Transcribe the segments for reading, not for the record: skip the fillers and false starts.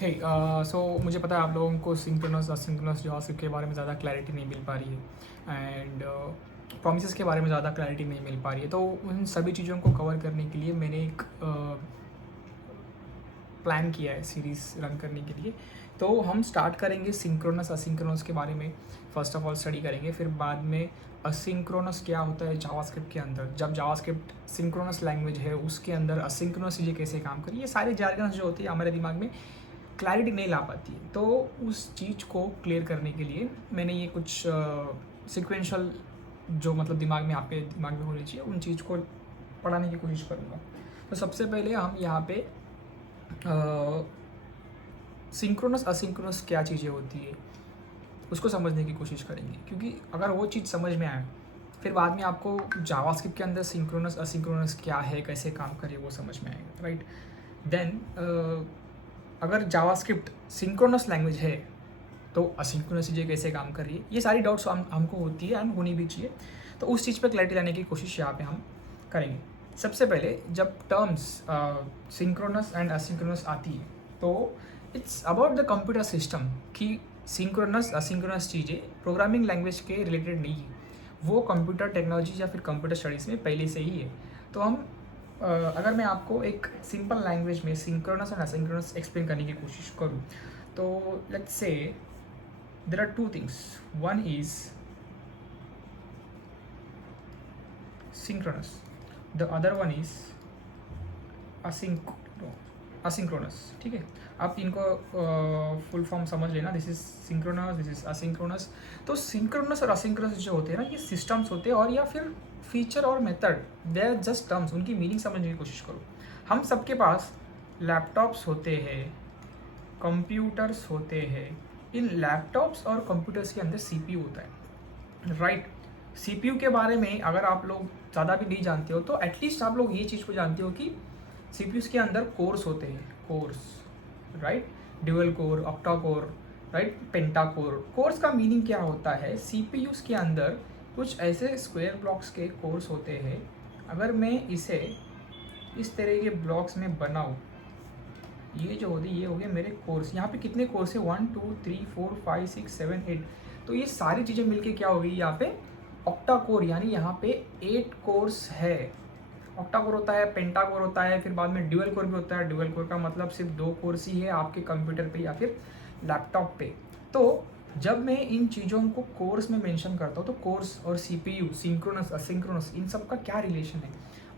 हे सो मुझे पता है आप लोगों को सिंक्रोनस असिंक्रोनस जावास्क्रिप्ट के बारे में ज़्यादा क्लैरिटी नहीं मिल पा रही है एंड प्रोमिसेस के बारे में ज़्यादा क्लैरिटी नहीं मिल पा रही है। तो उन सभी चीज़ों को कवर करने के लिए मैंने एक प्लान किया है सीरीज़ रन करने के लिए। तो हम स्टार्ट करेंगे सिंक्रोनस असिंक्रोनस के बारे में फ़र्स्ट ऑफ ऑल स्टडी करेंगे, फिर बाद में असिंक्रोनस क्या होता है जावास्क्रिप्ट के अंदर, जब जावास्क्रिप्ट सिंक्रोनस लैंग्वेज है उसके अंदर असिंक्रोनस चीज़ें कैसे काम करी, ये सारी जार्गन्स जो होती है हमारे दिमाग में क्लैरिटी नहीं ला पाती है। तो उस चीज़ को क्लियर करने के लिए मैंने ये कुछ सिक्वेंशल जो मतलब दिमाग में आपके दिमाग में होनी चाहिए उन चीज़ को पढ़ाने की कोशिश करूँगा। तो सबसे पहले हम यहाँ पे सिंक्रोनस असिंक्रोनस क्या चीज़ें होती है उसको समझने की कोशिश करेंगे, क्योंकि अगर वो चीज़ समझ में आए फिर बाद में आपको जावास्क्रिप्ट के अंदर सिंक्रोनस असिंक्रोनस क्या है, कैसे काम करे, वो समझ में आएगा, राइट। देन अगर जावास्क्रिप्ट सिंक्रोनस लैंग्वेज है तो असिंक्रोनस चीज़ें कैसे काम कर रही है, ये सारी डाउट्स हमको होती है एंड होनी भी चाहिए। तो उस चीज़ पर क्लैरिटी लाने की कोशिश यहाँ पे हम करेंगे। सबसे पहले जब टर्म्स सिंक्रोनस एंड असिंक्रोनस आती है तो it's about the computer system कि सिंक्रोनस असिंक्रोनस चीज़ें प्रोग्रामिंग लैंग्वेज के रिलेटेड नहीं है, वो कंप्यूटर टेक्नोलॉजी या फिर कंप्यूटर स्टडीज़ में पहले से ही है। तो हम अगर मैं आपको एक सिंपल लैंग्वेज में सिंक्रोनस एंड असिंक्रोनस एक्सप्लेन करने की कोशिश करूँ तो let's say there are two things, one is synchronous, the other one is asynchronous। ठीक है, आप इनको फुल फॉर्म समझ लेना, this is synchronous, this is asynchronous. तो सिंक्रोनस और असिंक्रोनस जो होते हैं ना, ये सिस्टम्स होते हैं और या फिर फीचर और method, they are just terms, उनकी मीनिंग समझने की कोशिश करो। हम सबके पास लैपटॉप्स होते हैं, कंप्यूटर्स होते हैं, इन लैपटॉप्स और कंप्यूटर्स के अंदर सीपीयू होता है, राइट। सीपीयू के बारे में अगर आप लोग ज़्यादा भी नहीं जानते हो तो एटलीस्ट आप लोग ये चीज़ को जानते हो कि सीपीयूज के अंदर कोर्स होते हैं, cores, right, dual core, octa core, right, penta core. Cores का मीनिंग क्या होता है, सीपीयूज के अंदर कुछ ऐसे स्क्वायर ब्लॉक्स के कोर्स होते हैं। अगर मैं इसे इस तरह के ब्लॉक्स में बनाऊँ, ये जो होती ये हो गए मेरे कोर्स। यहाँ पे कितने कोर्स है, 1 2 3 4 5 6 7 8। तो ये सारी चीज़ें मिलके क्या हो गई यहाँ पे ऑक्टा कोर, यानी यहाँ पे 8 कोर्स है। ऑक्टा कोर होता है, पेंटा कोर होता है, फिर बाद में ड्यूअल कोर भी होता है। ड्यूअल कोर का मतलब सिर्फ 2 कोर्स ही है आपके कंप्यूटर पे या फिर लैपटॉप पे। तो जब मैं इन चीज़ों को कोर्स में मेंशन करता हूँ तो कोर्स और सीपीयू, सिंक्रोनस असिंक्रोनस, इन सब का क्या रिलेशन है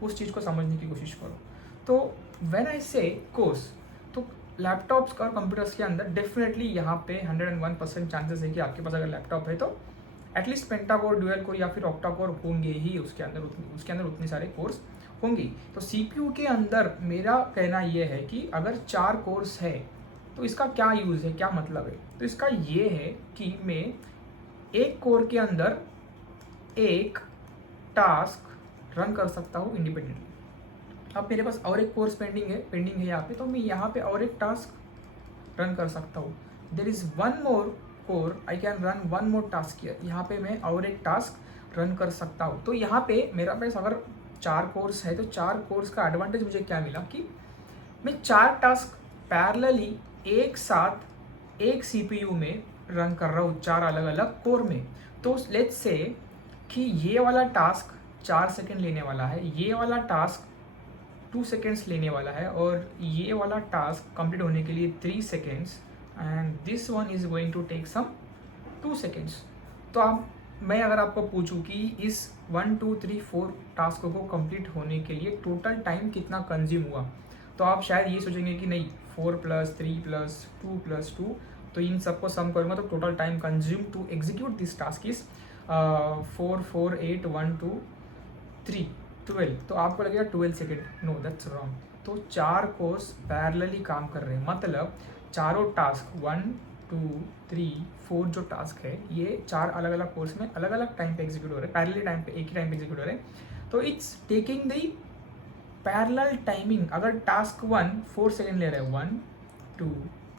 उस चीज़ को समझने की कोशिश करो। तो व्हेन आई से कोर्स, तो लैपटॉप्स और कंप्यूटर्स के अंदर डेफिनेटली यहाँ पे 101% चांसेस है कि आपके पास अगर लैपटॉप है तो एटलीस्ट पेंटा कोर, ड्यूअल कोर या फिर ऑक्टा कोर होंगे ही उसके अंदर उतने सारे कोर्स होंगी। तो सीपीयू के अंदर मेरा कहना यह है कि अगर 4 कोर्स है तो इसका क्या यूज़ है, क्या मतलब है। तो इसका ये है कि मैं एक कोर के अंदर एक टास्क रन कर सकता हूँ इंडिपेंडेंटली। अब मेरे पास और एक कोर्स पेंडिंग है यहाँ पे, तो मैं यहाँ पे और एक टास्क रन कर सकता हूँ। There is one more core, I can run one more task here. यहाँ पे मैं और एक टास्क रन कर सकता हूँ। तो यहाँ पे मेरा पास अगर 4 कोर्स है तो 4 कोर्स का एडवांटेज मुझे क्या मिला कि मैं 4 टास्क पैरेलली एक साथ एक सीपीयू में रन कर रहा हूँ, 4 अलग अलग कोर में। तो लेट्स से कि ये वाला टास्क 4 सेकेंड लेने वाला है, ये वाला टास्क 2 सेकेंड्स लेने वाला है और ये वाला टास्क कंप्लीट होने के लिए 3 seconds and this one is going to take some 2 seconds. तो आप, मैं अगर आपको पूछूं कि इस 1 2 3 4 टास्क को कंप्लीट होने के लिए टोटल टाइम कितना कंज्यूम हुआ, तो आप शायद ये सोचेंगे कि नहीं 4 + 3 + 2 + 2, तो इन सबको सम करूँगा तो total time consume to execute this task is 4 4 8 1 2 3 12। तो आपको लगेगा 12 सेकेंड, नो दैट्स रॉन्ग। तो 4 कोर्स पैरेलली काम कर रहे हैं, मतलब चारों टास्क 1 2 3 4 जो टास्क है ये 4 अलग अलग कोर्स में अलग अलग टाइम पे एग्जीक्यूट हो रहे हैं, पैरेलली टाइम पे, एक ही टाइम पे एग्जीक्यूट हो रहे हैं। तो it's taking the parallel timing. अगर टास्क 1 4 सेकेंड ले रहे हैं, 1 2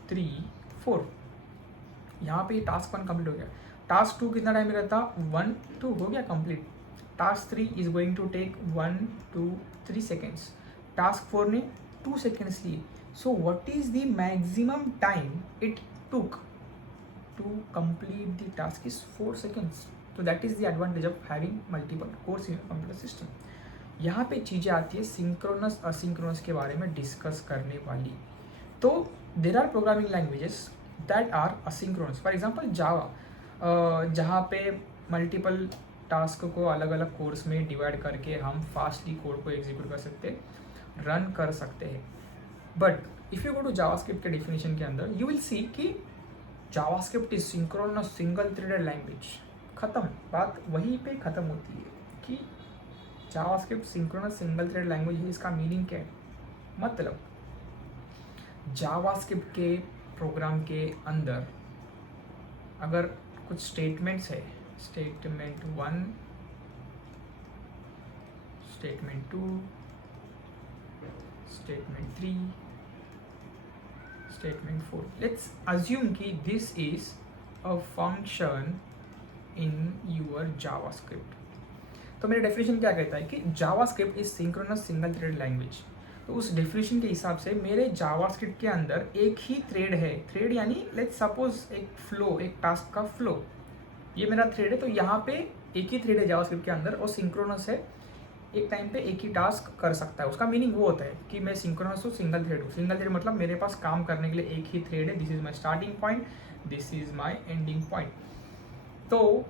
3 4, यहाँ पे टास्क 1 कंप्लीट हो गया। टास्क 2 कितना टाइम रहता, 1 2 हो गया complete. Task 3 is going to take 1 2 3 seconds. Task 4 ने 2 seconds लिए. So what is the maximum time it took to complete the task is 4 seconds. So that is the advantage of having multiple cores in your computer system. यहाँ पे चीज़ें आती है synchronous asynchronous के बारे में डिस्कस करने वाली. तो there are programming languages that are asynchronous. For example Java, जहाँ पे मल्टीपल टास्क को अलग अलग कोर्स में डिवाइड करके हम फास्टली कोड को एग्जीक्यूट कर सकते हैं, रन कर सकते हैं. But if you go to JavaScript के डेफिनेशन के अंदर यू विल सी कि JavaScript is synchronous single threaded language. ख़त्म, बात वहीं पे ख़त्म होती है कि JavaScript synchronous single thread language है. इसका मीनिंग क्या है? मतलब जावास्क्रिप्ट के प्रोग्राम के अंदर अगर कुछ स्टेटमेंट्स है, statement 1, statement 2, statement 3, statement 4. Let's assume कि this is a function in your JavaScript. तो मेरा डेफिनेशन क्या कहता है कि JavaScript is synchronous single thread language. तो उस डेफिनेशन के हिसाब से मेरे जावास्क्रिप्ट के अंदर एक ही थ्रेड है. थ्रेड यानी लेट्स सपोज एक फ्लो, एक टास्क का फ्लो, ये मेरा थ्रेड है. तो यहाँ पे एक ही थ्रेड है जावास्क्रिप्ट के अंदर और सिंक्रोनस है, एक टाइम पे एक ही टास्क कर सकता है. उसका मीनिंग वो होता है कि मैं सिंक्रोनस हूँ, सिंगल थ्रेड हूँ. सिंगल थ्रेड मतलब मेरे पास काम करने के लिए एक ही थ्रेड है. This is my starting point, this is my ending point. तो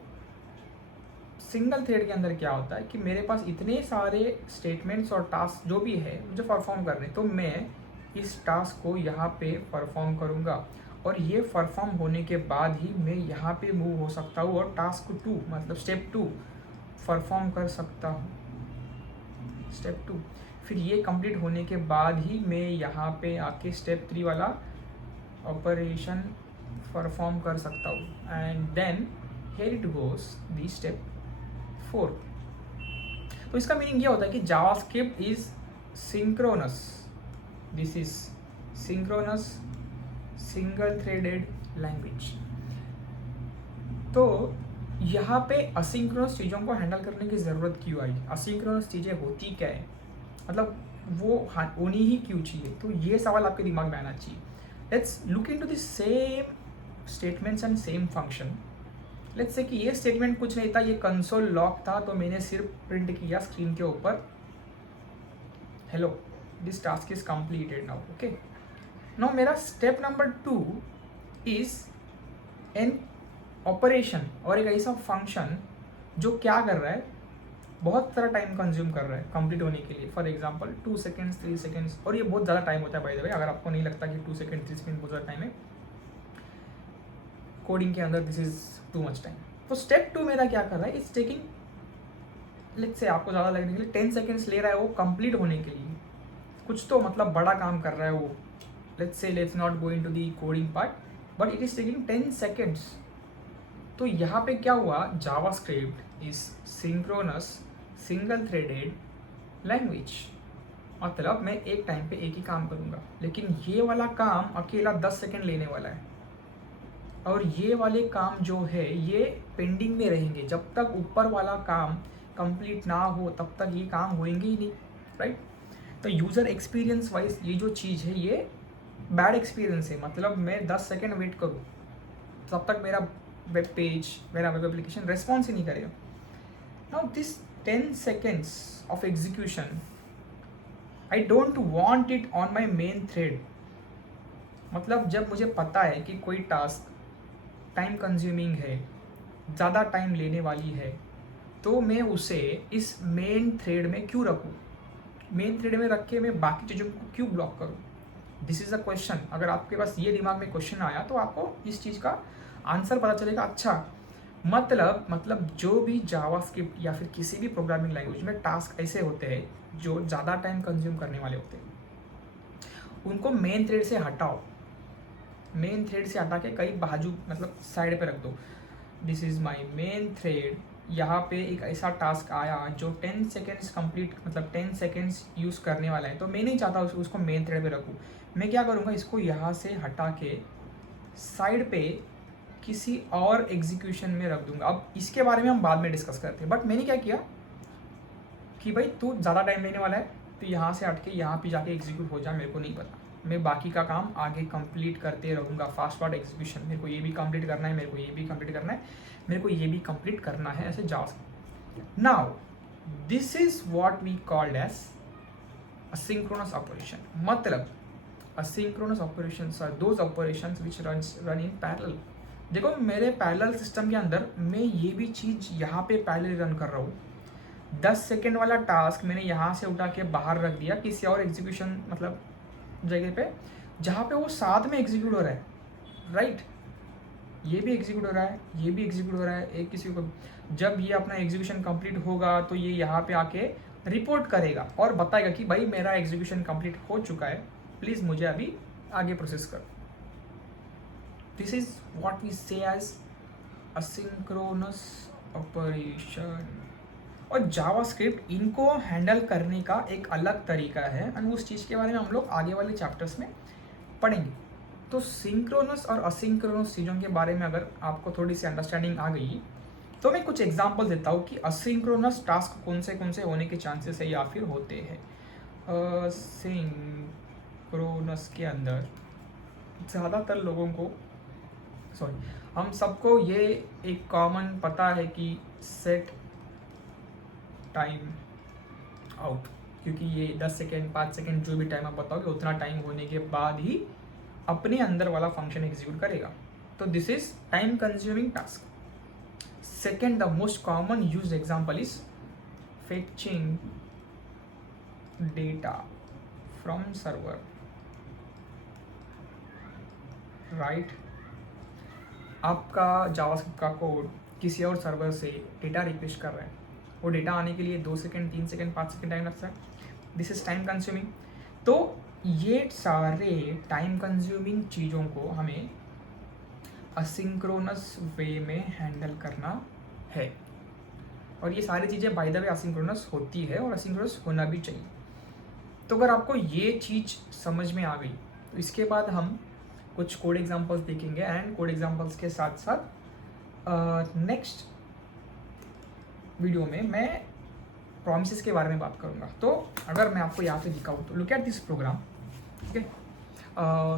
सिंगल थ्रेड के अंदर क्या होता है कि मेरे पास इतने सारे स्टेटमेंट्स और टास्क जो भी है मुझे परफॉर्म करने, तो मैं इस टास्क को यहाँ पे परफॉर्म करूँगा और ये परफॉर्म होने के बाद ही मैं यहाँ पे मूव हो सकता हूँ और टास्क 2 मतलब स्टेप 2 परफॉर्म कर सकता हूँ. स्टेप 2 फिर ये कंप्लीट होने के बाद ही मैं यहाँ पे आके स्टेप 3 वाला ऑपरेशन परफॉर्म कर सकता हूँ. And then here it goes the step 4. तो इसका मीनिंग ये होता है कि JavaScript is synchronous. This is synchronous single threaded language. तो यहाँ पे असिंक्रोनस चीज़ों को हैंडल करने की ज़रूरत क्यों आई? असिंक्रोनस चीज़ें होती क्या है, मतलब वो होनी ही क्यों चाहिए? तो ये सवाल आपके दिमाग में आना चाहिए. Let's look into the same statements and same function. Let's say कि ये स्टेटमेंट कुछ नहीं था, ये कंसोल लॉक था, तो मैंने सिर्फ प्रिंट किया स्क्रीन के ऊपर, hello this task is completed now. Okay, now मेरा step number 2 is an operation और एक ऐसा फंक्शन जो क्या कर रहा है, बहुत सारा टाइम कंज्यूम कर रहा है कंप्लीट होने के लिए. फॉर एग्जांपल 2 सेकेंड्स 3 सेकेंड्स, और ये बहुत ज़्यादा टाइम होता है बाय द वे. अगर आपको नहीं लगता कि 2 सेकेंड 3 सेकेंड बहुत ज़्यादा टाइम है कोडिंग के अंदर, this is too much time. तो स्टेप 2 मेरा क्या कर रहा है, इट्स टेकिंग लेट्स से आपको ज़्यादा लगने के लिए 10 सेकेंड्स ले रहा है वो कंप्लीट होने के लिए. कुछ तो मतलब बड़ा काम कर रहा है वो. Let's say let's not go into the coding part, but it is taking 10 seconds. तो यहाँ पे क्या हुआ, JavaScript is synchronous single threaded language. मतलब मैं एक टाइम पे एक ही काम करूँगा, लेकिन ये वाला काम अकेला 10 सेकेंड लेने वाला है और ये वाले काम जो है ये पेंडिंग में रहेंगे. जब तक ऊपर वाला काम कंप्लीट ना हो तब तक ये काम होएंगे ही नहीं, राइट? तो यूज़र एक्सपीरियंस वाइज ये जो चीज़ है ये बैड एक्सपीरियंस है. मतलब मैं 10 सेकेंड वेट करूँ तब तक मेरा वेब पेज, मेरा वेब एप्लीकेशन रेस्पॉन्स ही नहीं करेगा. Now this 10 seconds of execution, I don't want it on my main thread. मतलब जब मुझे पता है कि कोई टास्क टाइम कंज्यूमिंग है, ज़्यादा टाइम लेने वाली है, तो मैं उसे इस मेन थ्रेड में क्यों रखूँ? मेन थ्रेड में रख के मैं बाकी चीज़ों को क्यों ब्लॉक करूँ? This is a question. अगर आपके पास ये दिमाग में क्वेश्चन आया तो आपको इस चीज़ का आंसर पता चलेगा. अच्छा, मतलब जो भी जावास्क्रिप्ट या फिर किसी भी प्रोग्रामिंग लैंग्वेज में टास्क ऐसे होते हैं जो ज़्यादा टाइम कंज्यूम करने वाले होते हैं, उनको मेन थ्रेड से हटाओ. मेन थ्रेड से हटा के कहीं बाजू मतलब साइड पे रख दो. This is my main thread. यहाँ पे एक ऐसा टास्क आया जो 10 सेकेंड्स कंप्लीट मतलब 10 सेकेंड्स यूज़ करने वाला है, तो मैं नहीं चाहता उसको मेन थ्रेड पे रखूँ. मैं क्या करूँगा, इसको यहाँ से हटा के साइड पे किसी और एग्जीक्यूशन में रख दूंगा. अब इसके बारे में हम बाद में डिस्कस करते हैं. बट मैंने क्या किया कि भाई तू ज़्यादा टाइम लेने वाला है, तो यहाँ से हट के यहाँ पे जाके एग्जीक्यूट हो जाए मेरे को नहीं पता, मैं बाकी का काम आगे कंप्लीट करते रहूँगा। फास्ट फॉरवर्ड एग्जीक्यूशन, मेरे को ये भी कंप्लीट करना है, मेरे को ये भी कंप्लीट करना है, मेरे को ये भी कंप्लीट करना है, ऐसे JavaScript. Now this is what we called as asynchronous operation। मतलब asynchronous operations are those operations which run in parallel। देखो मेरे पैरेलल सिस्टम के अंदर मैं ये भी चीज़ यहाँ पे पैरेलल रन कर रहा हूँ। 10 सेकेंड वाला टास्क मैंने यहाँ से उठा के बाहर रख दिया किसी और एग्जीक्यूशन मतलब जगह पे, जहाँ पे वो साथ में एग्जीक्यूट हो रहा है, राइट। ये भी एग्जीक्यूट हो रहा है, ये भी एग्जीक्यूट हो रहा है। एक किसी को जब ये अपना एग्जीक्यूशन कंप्लीट होगा तो ये यहाँ पे आके रिपोर्ट करेगा और बताएगा कि भाई मेरा एग्जीक्यूशन कंप्लीट हो चुका है, प्लीज़ मुझे अभी आगे प्रोसेस कर। दिस इज व्हाट वी से एज असिंक्रोनस ऑपरेशन। और जावास्क्रिप्ट इनको हैंडल करने का एक अलग तरीका है एंड उस चीज़ के बारे में हम लोग आगे वाले चैप्टर्स में पढ़ेंगे। तो सिंक्रोनस और असिंक्रोनस चीज़ों के बारे में अगर आपको थोड़ी सी अंडरस्टैंडिंग आ गई तो मैं कुछ एग्जांपल देता हूँ कि असिंक्रोनस टास्क कौन से होने के चांसेस है या फिर होते हैं। सिंक्रोनस के अंदर ज़्यादातर लोगों को हम सबको ये एक कॉमन पता है कि सेट टाइम आउट, क्योंकि ये 10 सेकेंड 5 सेकेंड जो भी टाइम आप बताओगे उतना टाइम होने के बाद ही अपने अंदर वाला फंक्शन एग्जीक्यूट करेगा। तो this is time consuming task. Second, the most common used example is fetching data from server, right? आपका जावास्क्रिप्ट का कोड किसी और सर्वर से डेटा रिक्वेस्ट कर रहा है, वो डेटा आने के लिए 2 सेकेंड 3 सेकेंड 5 सेकेंड टाइम लगता है। This is time consuming. तो ये सारे टाइम कंज्यूमिंग चीज़ों को हमें असिंक्रोनस वे में हैंडल करना है। और ये सारी चीज़ें बाय द वे असिंक्रोनस होती है और असिंक्रोनस होना भी चाहिए। तो अगर आपको ये चीज़ समझ में आ गई तो इसके बाद हम कुछ कोड एग्जांपल्स देखेंगे एंड कोड एग्जांपल्स के साथ साथ नेक्स्ट वीडियो में मैं प्रॉमिसेस के बारे में बात करूँगा। तो अगर मैं आपको यहाँ पे दिखाऊँ तो लुक एट दिस प्रोग्राम, ठीक है।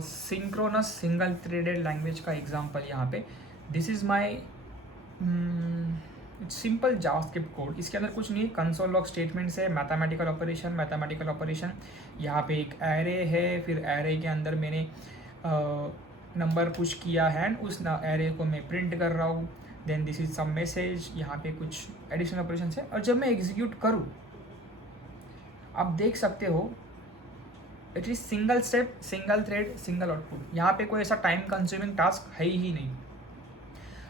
सिंक्रोनस सिंगल थ्रेडेड लैंग्वेज का एग्जांपल यहाँ पे, this is my simple JavaScript code. इसके अंदर कुछ नहीं, कंसोल लॉग स्टेटमेंट्स है, मैथमेटिकल ऑपरेशन। यहाँ पे एक एरे है, फिर एरे के अंदर मैंने नंबर पुश किया है एंड उस एरे को मैं प्रिंट कर रहा हूँ। Then this is some message, यहाँ पे कुछ एडिशनल ऑपरेशन है। और जब मैं एग्जीक्यूट करूँ आप देख सकते हो it is single step, single thread, single output. यहाँ पे कोई ऐसा टाइम कंज्यूमिंग टास्क है ही नहीं।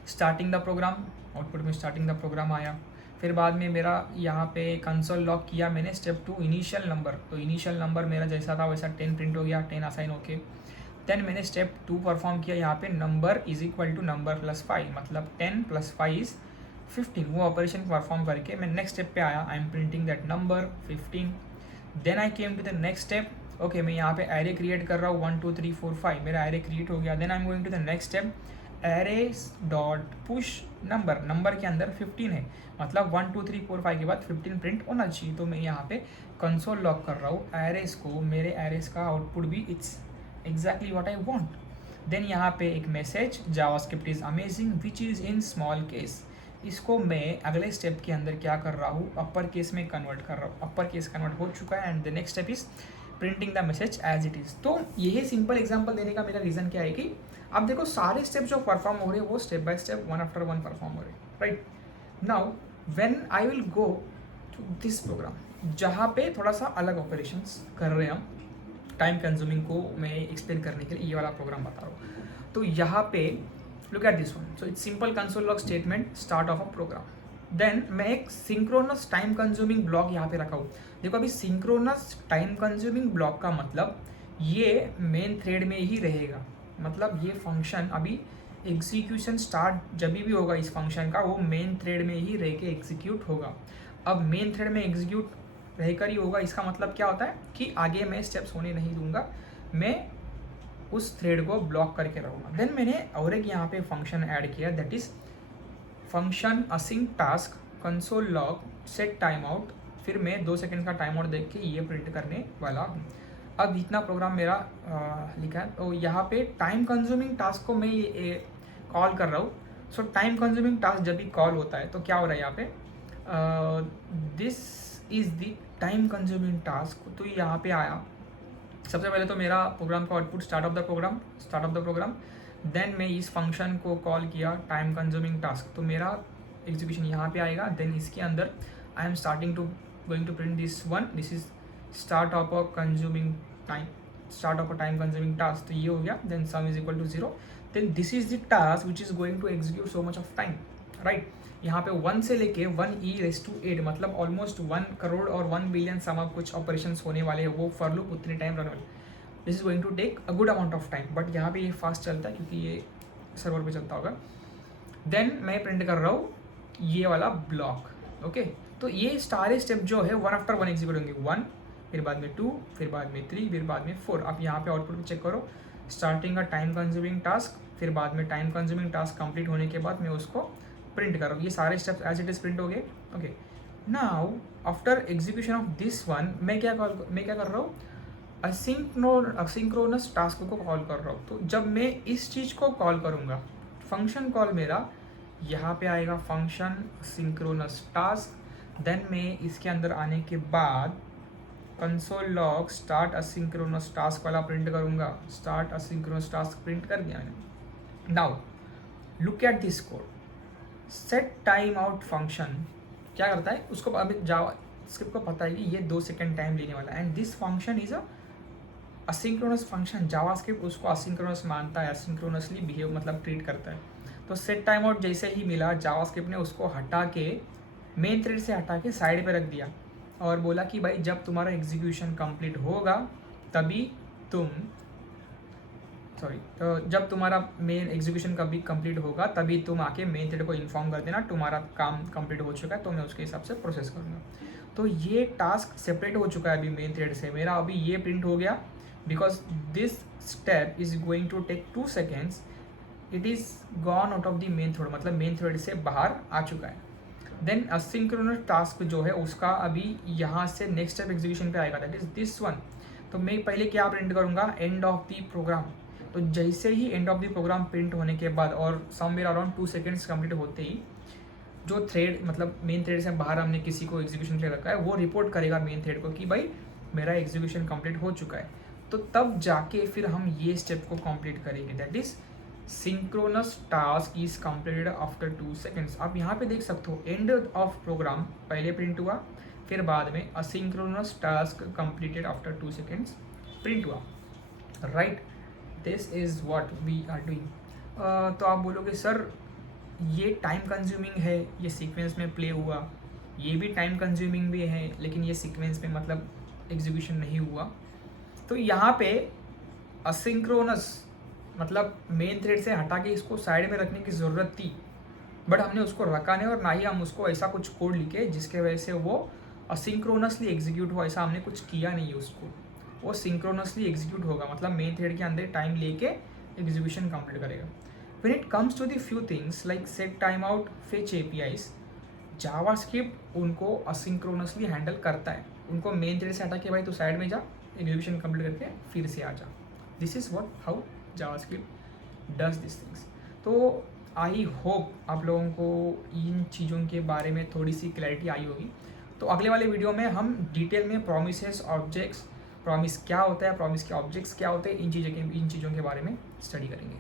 स्टार्टिंग द प्रोग्राम, आउटपुट में स्टार्टिंग द प्रोग्राम आया। फिर बाद में मेरा यहाँ पे कंसोल लॉग किया मैंने, स्टेप 2 इनिशियल नंबर, तो इनिशियल नंबर मेरा जैसा था वैसा 10 प्रिंट हो गया, 10 असाइन होके। देन मैंने स्टेप 2 परफॉर्म किया, यहाँ पे number is equal to number plus 5, मतलब 10 + 5 इज 15। वो ऑपरेशन परफॉर्म करके मैं नेक्स्ट स्टेप पे आया, I am printing that number 15। Then I came to the next step, okay मैं यहाँ पे एरे क्रिएट कर रहा हूँ 1 2 3 4 5, मेरा एरे क्रिएट हो गया। Then I am going to the next step, array dot push number, number के अंदर 15 है, मतलब 1 2 3 4 5 के बाद 15 प्रिंट होना चाहिए। तो मैं यहाँ पे कंसोल लॉग कर रहा हूँ एरेस को, मेरे एरेस का आउटपुट भी it's exactly what I want. Then यहाँ पे एक message, JavaScript is amazing which is in small case. इसको मैं अगले स्टेप के अंदर क्या कर रहा हूँ, अपर केस में कन्वर्ट कर रहा हूँ। अपर केस कन्वर्ट हो चुका है and the next step is printing the message as it is. तो यही सिंपल एग्जांपल देने का मेरा रीज़न क्या है कि आप देखो सारे स्टेप जो परफॉर्म हो रहे हैं वो step by step one after one perform हो रहे हैं, right. Now when I will go to this program जहाँ पे थोड़ा सा अलग ऑपरेशंस कर रहे हैं हम, टाइम कंज्यूमिंग को मैं एक्सप्लेन करने के लिए ये वाला प्रोग्राम बता रहा हूँ। तो यहाँ पे look at this one, so it's simple console log statement start of a program. Then मैं एक सिंक्रोनस टाइम कंज्यूमिंग ब्लॉक यहाँ पे रखा हूँ। देखो अभी सिंक्रोनस टाइम कंज्यूमिंग ब्लॉक का मतलब ये मेन थ्रेड में ही रहेगा, मतलब ये फंक्शन अभी एग्जीक्यूशन स्टार्ट जब भी होगा इस फंक्शन का वो मेन थ्रेड में ही रह के एग्जीक्यूट होगा। अब मेन थ्रेड में एग्जीक्यूट रहकर ही होगा, इसका मतलब क्या होता है कि आगे मैं स्टेप्स होने नहीं दूंगा, मैं उस थ्रेड को ब्लॉक करके रहूँगा। देन मैंने और एक यहाँ पे फंक्शन ऐड किया, that is function async task console log set time out फिर मैं 2 सेकंड का टाइम आउट देख के ये प्रिंट करने वाला हूँ। अब इतना प्रोग्राम मेरा लिखा है। तो यहाँ पे टाइम कंज्यूमिंग टास्क को मैं ये कॉल कर रहा हूँ। सो टाइम कंज्यूमिंग टास्क जब भी कॉल होता है तो क्या हो रहा है यहाँ पे, this is the time consuming task. तो यहाँ पे आया, सबसे पहले तो मेरा प्रोग्राम का output start of the program, then मैं इस फंक्शन को कॉल किया टाइम कंज्यूमिंग टास्क, तो मेरा एग्जीक्यूशन यहाँ पे आएगा। देन इसके अंदर I am going to print this one, this is start of a time consuming task, तो ये हो गया। Then sum is equal to 0, then this is the task which is going to execute so much of time, right. यहाँ पे 1 से लेके 1e⁸ मतलब almost 1 crore और 1 बिलियन सम ऑफ कुछ ऑपरेशंस होने वाले हैं, वो फॉर लूप उतने टाइम रन वाले। This is going to take a good amount of time, but यहाँ पे ये फास्ट चलता है क्योंकि ये सर्वर पे चलता होगा। देन मैं प्रिंट कर रहा हूँ ये वाला ब्लॉक, ओके। तो ये सारे स्टेप जो है वन आफ्टर वन एग्जीक्यूट होंगे, 1 फिर बाद में 2 फिर बाद में 3 फिर बाद में 4। आप यहाँ पे आउटपुट पे चेक करो, starting a time consuming task, फिर बाद में टाइम कंज्यूमिंग टास्क कंप्लीट होने के बाद मैं उसको प्रिंट कर रहा हूँ। ये सारे steps as it is print हो गए, okay. Now after execution of this one मैं क्या कर रहा हूँ, असिंक्रोनस टास्क को कॉल कर रहा हूँ। तो जब मैं इस चीज़ को कॉल करूँगा, फंक्शन कॉल मेरा यहाँ पे आएगा, फंक्शन सिंक्रोनस टास्क। देन मैं इसके अंदर आने के बाद console log start asynchronous task वाला प्रिंट करूँगा। स्टार्ट असिंक्रोनस टास्क प्रिंट कर दिया मैंने। Now look at this code, set time out function क्या करता है, उसको अभी जावा स्क्रिप्ट को पता है कि ये 2 सेकेंड टाइम लेने वाला है, and this function is asynchronous function. Java script उसको असिंक्रोनस मानता है, असिंक्रोनसली बिहेव मतलब ट्रीट करता है। तो सेट टाइम आउट जैसे ही मिला, जावा स्क्रिप्ट ने उसको हटा के मेन थ्रेड से हटा के साइड पे रख दिया और बोला कि भाई जब तुम्हारा एग्जीक्यूशन कंप्लीट होगा तभी तो जब तुम्हारा मेन एग्जीक्यूशन कभी कंप्लीट होगा तभी तुम आके मेन थ्रेड को इन्फॉर्म कर देना तुम्हारा काम कंप्लीट हो चुका है, तो मैं उसके हिसाब से प्रोसेस करूँगा। तो ये टास्क सेपरेट हो चुका है अभी मेन थ्रेड से, मेरा अभी ये प्रिंट हो गया because this step is going to take 2 seconds, it is gone out of the main thread, मतलब मेन थ्रेड से बाहर आ चुका है। देन असिंक्रोनस टास्क जो है उसका अभी यहाँ से नेक्स्ट स्टेप एग्जीक्यूशन पे आएगा, दैट इज दिस वन। तो मैं पहले क्या प्रिंट करूँगा, एंड ऑफ द प्रोग्राम। तो जैसे ही end of the program print होने के बाद और समवेयर अराउंड 2 सेकेंड्स कंप्लीट होते ही जो थ्रेड मतलब मेन थ्रेड से बाहर हमने किसी को एग्जीक्यूशन के लिए रखा है वो रिपोर्ट करेगा मेन थ्रेड को कि भाई मेरा एग्जीक्यूशन कंप्लीट हो चुका है। तो तब जाके फिर हम ये स्टेप को कंप्लीट करेंगे, that is synchronous task is completed after 2 seconds. आप यहाँ पे देख सकते हो एंड ऑफ प्रोग्राम पहले प्रिंट हुआ, फिर बाद में asynchronous task completed after 2 seconds print हुआ, right. This is what we are doing. तो आप बोलोगे सर ये टाइम कंज्यूमिंग है, ये सीक्वेंस में प्ले हुआ, ये भी टाइम कंज्यूमिंग भी है, लेकिन ये सीक्वेंस में मतलब एग्जीक्यूशन नहीं हुआ। तो यहाँ पे असिंक्रोनस मतलब मेन थ्रेड से हटा के इसको साइड में रखने की ज़रूरत थी, बट हमने उसको रखा नहीं और ना ही हम उसको ऐसा कुछ कोड लिखे जिसके वजह से वो असिंक्रोनसली एग्जीक्यूट हो, ऐसा हमने कुछ किया नहीं है उसको। वो सिंक्रोनसली एग्जीक्यूट होगा, मतलब मेन थ्रेड के अंदर टाइम लेके एग्जीक्यूशन कंप्लीट करेगा। When it comes to the few things like set time out, fetch APIs, JavaScript उनको असिंक्रोनसली हैंडल करता है। उनको मेन थ्रेड से हटा के भाई तो साइड में जा, एग्जीक्यूशन कंप्लीट करके फिर से आ जा। This is what how JavaScript does this things. तो आई होप आप लोगों को इन चीज़ों के बारे में थोड़ी सी क्लैरिटी आई होगी। तो अगले वाले वीडियो में हम डिटेल में प्रॉमिसेस, ऑब्जेक्ट्स, प्रॉमिस क्या होता है, प्रॉमिस के ऑब्जेक्ट्स क्या होते हैं, इन चीज़ों के बारे में स्टडी करेंगे।